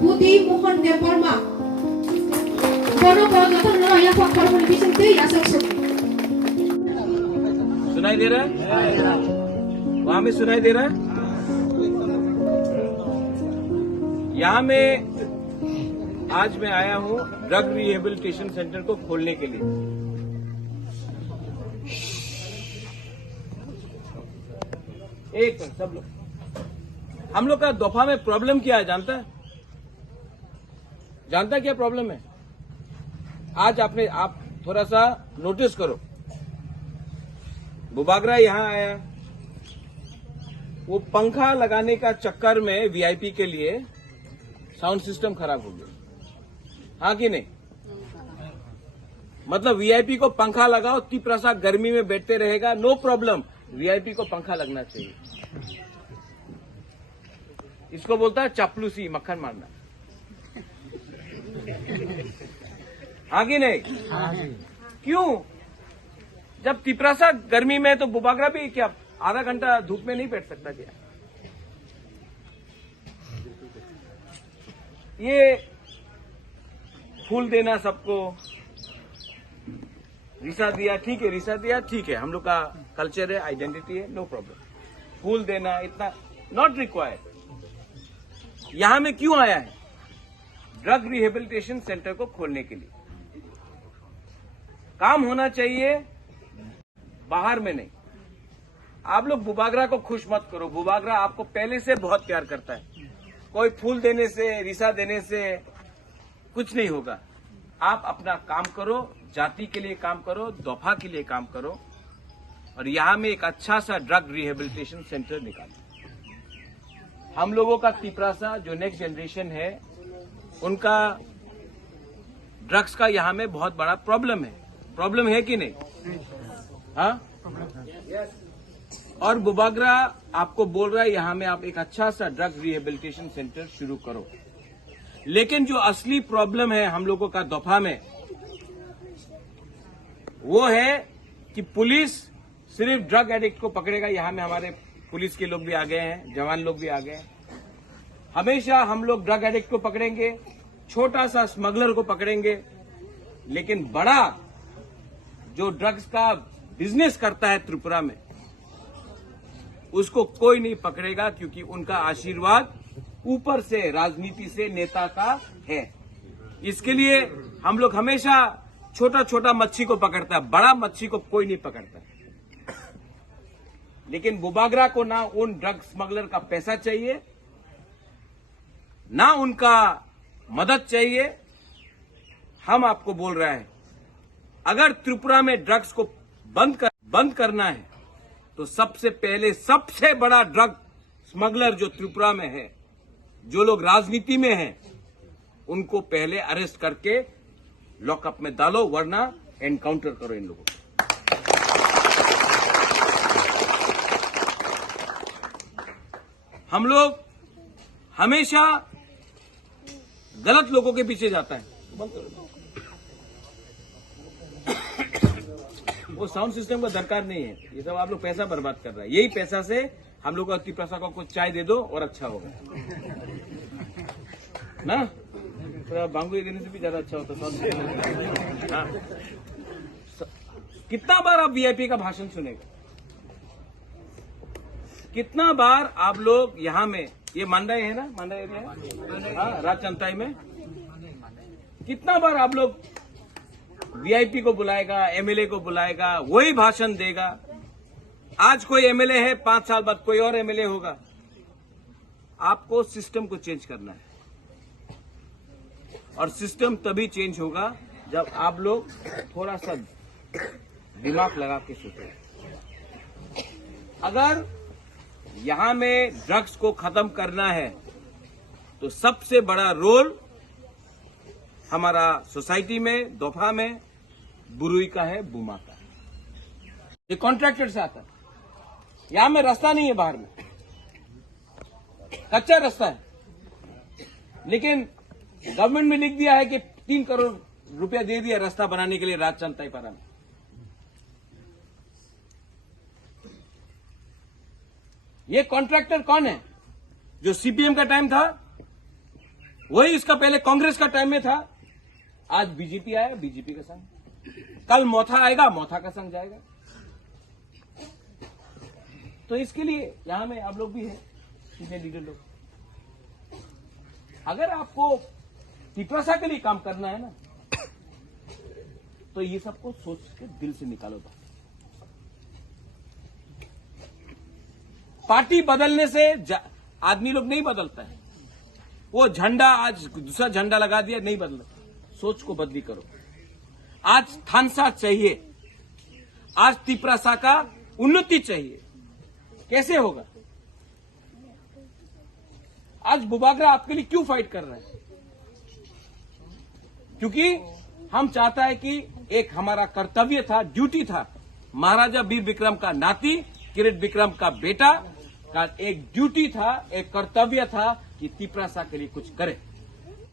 Budi Mohon Deparma Bono Bogatan Lo Ya Pak Parmon Vision Te Ya Sakso सुनाई दे रहा है? वहां में सुनाई दे रहा है? यहाँ में आज मैं आया हूँ ड्रग रिहेबिलिटेशन सेंटर को खोलने के लिए। एक मिनट सब लोग, हम लोग का दोफा में प्रॉब्लम क्या है जानता है? जानता है क्या प्रॉब्लम है? आज आप थोड़ा सा नोटिस करो। बुबागरा यहाँ आया, वो पंखा लगाने का चक्कर में वीआईपी के लिए साउंड सिस्टम खराब हो गया, हाँ कि नहीं? मतलब वीआईपी को पंखा लगाओ, तिप्रसा गर्मी में बैठते रहेगा, नो प्रॉब्लम, वीआईपी को पंखा लगना चाहिए। इसको बोलता है चापलूसी, मक्खन मारना, हाँ कि नहीं? क्यों? जब तिप्रसा गर्मी में तो बुबागरा भी क्या आधा घंटा धूप में नहीं बैठ सकता क्या? ये फूल देना सबको, रिसा दिया ठीक है, रिसा दिया ठीक है, हम लोग का कल्चर है, आइडेंटिटी है, नो प्रॉब्लम। फूल देना इतना नॉट रिक्वायर्ड। यहां में क्यों आया है? ड्रग रिहेबिलिटेशन सेंटर को खोलने के लिए। काम होना चाहिए, बाहर में नहीं। आप लोग बुबागरा को खुश मत करो, बुबागरा आपको पहले से बहुत प्यार करता है। कोई फूल देने से, रिसा देने से कुछ नहीं होगा। आप अपना काम करो, जाति के लिए काम करो, दोफा के लिए काम करो, और यहां में एक अच्छा सा ड्रग रिहेबिलिटेशन सेंटर निकालो। हम लोगों का तिपरासा जो नेक्स्ट जनरेशन है, उनका ड्रग्स का यहां में बहुत बड़ा प्रॉब्लम है। प्रॉब्लम है कि नहीं? हाँ? और बुबागरा आपको बोल रहा है यहां में आप एक अच्छा सा ड्रग रिहेबिलिटेशन सेंटर शुरू करो। लेकिन जो असली प्रॉब्लम है हम लोगों का दोफा में, वो है कि पुलिस सिर्फ ड्रग एडिक्ट को पकड़ेगा। यहां में हमारे पुलिस के लोग भी आ गए हैं, जवान लोग भी आ गए हैं। हमेशा हम लोग ड्रग एडिक्ट को पकड़ेंगे, छोटा सा स्मगलर को पकड़ेंगे, लेकिन बड़ा जो ड्रग्स का बिजनेस करता है त्रिपुरा में, उसको कोई नहीं पकड़ेगा, क्योंकि उनका आशीर्वाद ऊपर से, राजनीति से, नेता का है। इसके लिए हम लोग हमेशा छोटा छोटा मच्छी को पकड़ता है, बड़ा मच्छी को कोई नहीं पकड़ता। लेकिन बुबागरा को ना उन ड्रग स्मगलर का पैसा चाहिए, ना उनका मदद चाहिए। हम आपको बोल रहे हैं, अगर त्रिपुरा में ड्रग्स को बंद करना है, तो सबसे पहले सबसे बड़ा ड्रग स्मगलर जो त्रिपुरा में है, जो लोग राजनीति में हैं, उनको पहले अरेस्ट करके लॉकअप में डालो, वरना एनकाउंटर करो इन लोगों को। हम लोग हमेशा गलत लोगों के पीछे जाता है। बंद करो। वो साउंड सिस्टम का दरकार नहीं है, ये सब आप लोग पैसा बर्बाद कर रहे हैं। यही पैसा से हम लोग तिपरासा को कुछ चाय दे दो और अच्छा होगा ना। तो बांगू देने से भी ज्यादा अच्छा होता साउंड सिस्टम। हाँ। कितना बार आप वीआईपी का भाषण सुनेगा? कितना बार आप लोग यहाँ में, ये मांडा है ना, मांडा एरिया है, हाँ, राजचंताई में, कितना बार आप लोग वीआईपी को बुलाएगा, एमएलए को बुलाएगा, वही भाषण देगा। आज कोई एमएलए है, 5 साल बाद कोई और एमएलए होगा। आपको सिस्टम को चेंज करना है, और सिस्टम तभी चेंज होगा जब आप लोग थोड़ा सा दिमाग लगा के सोचें। अगर यहां में ड्रग्स को खत्म करना है, तो सबसे बड़ा रोल हमारा सोसाइटी में, दोफा में बुरुई का है, बुमा का है। ये कॉन्ट्रैक्टर से आता है। यहां में रास्ता नहीं है, बाहर में कच्चा रास्ता है, लेकिन गवर्नमेंट में लिख दिया है कि 3 करोड़ रुपया दे दिया रास्ता बनाने के लिए राजचंद ताईपारा में। ये कॉन्ट्रैक्टर कौन है? जो सीपीएम का टाइम था, वही इसका पहले कांग्रेस का टाइम में था। आज बीजेपी आया, बीजेपी का संग, कल मोथा आएगा, मोथा का संग जाएगा। तो इसके लिए यहां में आप लोग भी हैं, सीनियर लीडर लोग। अगर आपको तिपरासा के लिए काम करना है ना, तो ये सबको सोच के दिल से निकालो। पार्टी बदलने से आदमी लोग नहीं बदलता है। वो झंडा आज दूसरा झंडा लगा दिया, नहीं बदला। सोच को बदली करो। आज थानसा चाहिए, आज तिपरासा का उन्नति चाहिए। कैसे होगा? आज बुबागरा आपके लिए क्यों फाइट कर रहा है? क्योंकि हम चाहता है कि एक हमारा कर्तव्य था, ड्यूटी था, महाराजा वीर विक्रम का नाती, किरीट विक्रम का बेटा का एक ड्यूटी था, एक कर्तव्य था कि तिपरासा के लिए कुछ करे।